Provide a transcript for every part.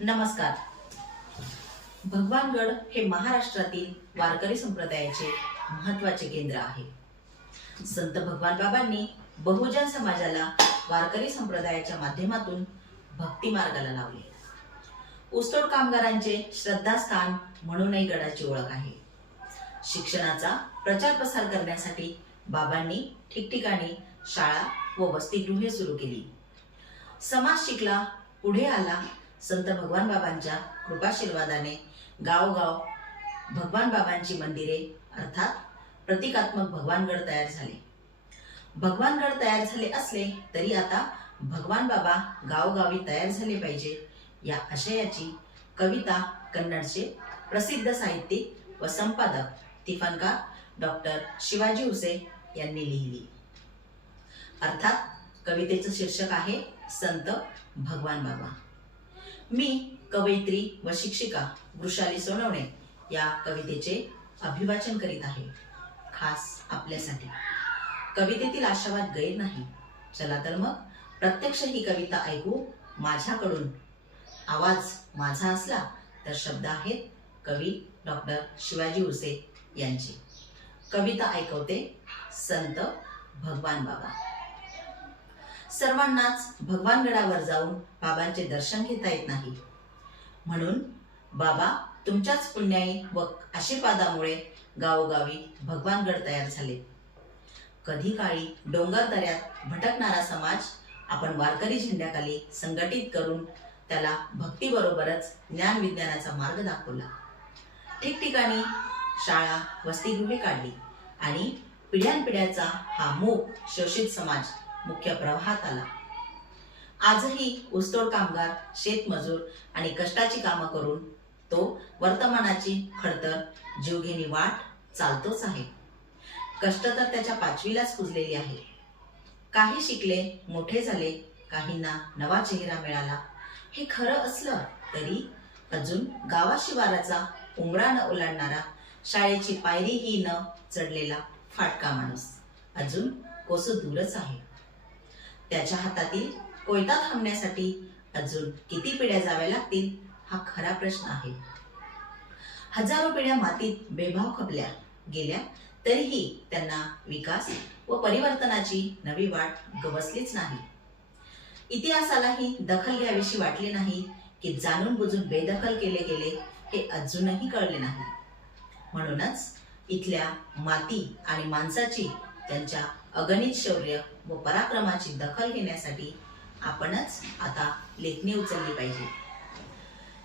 नमस्कार. भगवानगड हे महाराष्ट्रातील वारकरी संप्रदायाचे महत्त्वाचे केंद्र आहे. संत भगवान बाबांनी बहुजन समाजाला वारकरी संप्रदायाच्या माध्यमातून भक्ती मार्गाला लावले. ऊसतोड कामगारांचे श्रद्धास्थान म्हणूनही गडाची ओळख आहे. शिक्षणाचा प्रचार प्रसार करण्यासाठी बाबांनी ठिकठिकाणी शाळा व वसतिगृहे सुरू केली. समाज शिकला, पुढे आला. संत भगवान बाबांच्या कृपाशीर्वादाने गावोगाव भगवान बाबांची मंदिरे अर्थात प्रतिकात्मक भगवानगड तयार झाले. भगवानगड तयार झाले असले तरी आता भगवान बाबा गावोगावी तयार झाले पाहिजे या आशयाची कविता कन्नडचे प्रसिद्ध साहित्यिक व संपादक टिफनकार डॉक्टर शिवाजी उसे यांनी लिहिली. अर्थात कवितेचं शीर्षक आहे संत भगवान बाबा. मी कवयित्री व शिक्षिका वृषाली सोनवणे या कवितेचे अभिवाचन करीत आहे, खास आपल्यासाठी. कवितेतील आशावाद गैर नाही. चला तर मग प्रत्यक्ष ही कविता ऐकू माझ्याकडून. आवाज माझा असला तर शब्द आहेत कवी डॉक्टर शिवाजी उसे यांचे. कविता ऐकवते संत भगवान बाबा. सर्वांनाच भगवानगडावर जाऊन बाबांचे दर्शन घेता येत नाही. म्हणून बाबा तुमच्याच पुण्याई व आशीर्वादामुळे गावोगावी भगवानगड तयार झाले. कधी काळी डोंगर दऱ्यात भटकणारा समाज आपण वारकरी झेंड्याखाली संघटित करून त्याला भक्तीबरोबरच ज्ञान विज्ञानाचा मार्ग दाखवला. ठिकठिकाणी शाळा वसतिगृहे काढली आणि पिढ्यानपिढ्याचा हा मूक शोषित समाज मुख्य प्रवाहात आला. आजही ऊसतोड कामगार, शेतमजूर आणि कष्टाची कामं करून तो वर्तमानाची खडतर जीवघेणी वाट चालतोच आहे. कष्ट तर त्याच्या पाचवीलाच पुजलेली आहे. काही शिकले, मोठे झाले, काहींना नवा चेहरा मिळाला. हे खरं असलं तरी अजून गावाशिवाराचा उंबरा न ओलांडणारा, शाळेची पायरीही न चढलेला फाटका माणूस अजून कोसो दूरच आहे. त्याच्या हातातील कोयता थांबण्यासाठी अजून किती पिढ्या जाव्या लागतील हा खरा प्रश्न आहे. हजारो पिढ्या मातीत बेभाव खपल्या गेल्या तरीही त्यांना विकास व परिवर्तनाची नवी वाट गवसलीच नाही. इतिहासालाही दखल घ्यावीशी वाटली नाही की जाणून बुजून बेदखल केले गेले हे अजूनही कळले नाही. म्हणूनच इथल्या माती आणि माणसाची, त्यांच्या अगणित शौर्य व पराक्रमाची दखल घेण्यासाठी आपणच आता लेखणी उचलली पाहिजे.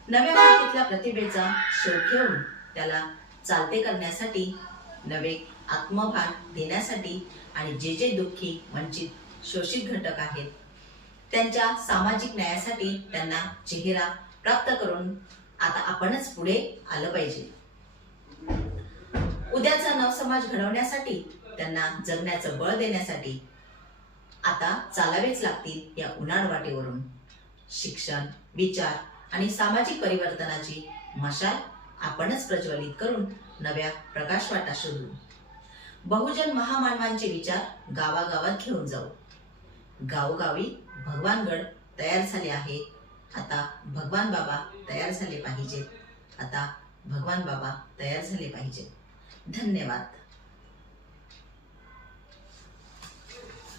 नव्या मातीतल्या प्रतिभेचा शोध घेऊन त्याला चालते करण्यासाठी, नवे आत्मभान देण्यासाठी आणि जे दुःखी, वंचित, शोषित घटक आहेत त्यांच्या सामाजिक न्यायासाठी त्यांना चेहरा प्राप्त करून आता आपणच पुढे आलं पाहिजे. उद्याचा नवसमाज घडवण्यासाठी, त्यांना जगण्याचं बळ देण्यासाठी आता चालावेच लागतील या उन्हाळ वाटेवरून. शिक्षण, विचार आणि सामाजिक परिवर्तनाची मशाल आपणच प्रज्वलित करून नव्या प्रकाशवाटा शोधू. बहुजन महामानवांचे विचार गावागावात घेऊन जाऊ. गावोगावी भगवानगड तयार झाले आहे. आता भगवान बाबा तयार झाले पाहिजेत. आता भगवान बाबा तयार झाले पाहिजेत. धन्यवाद.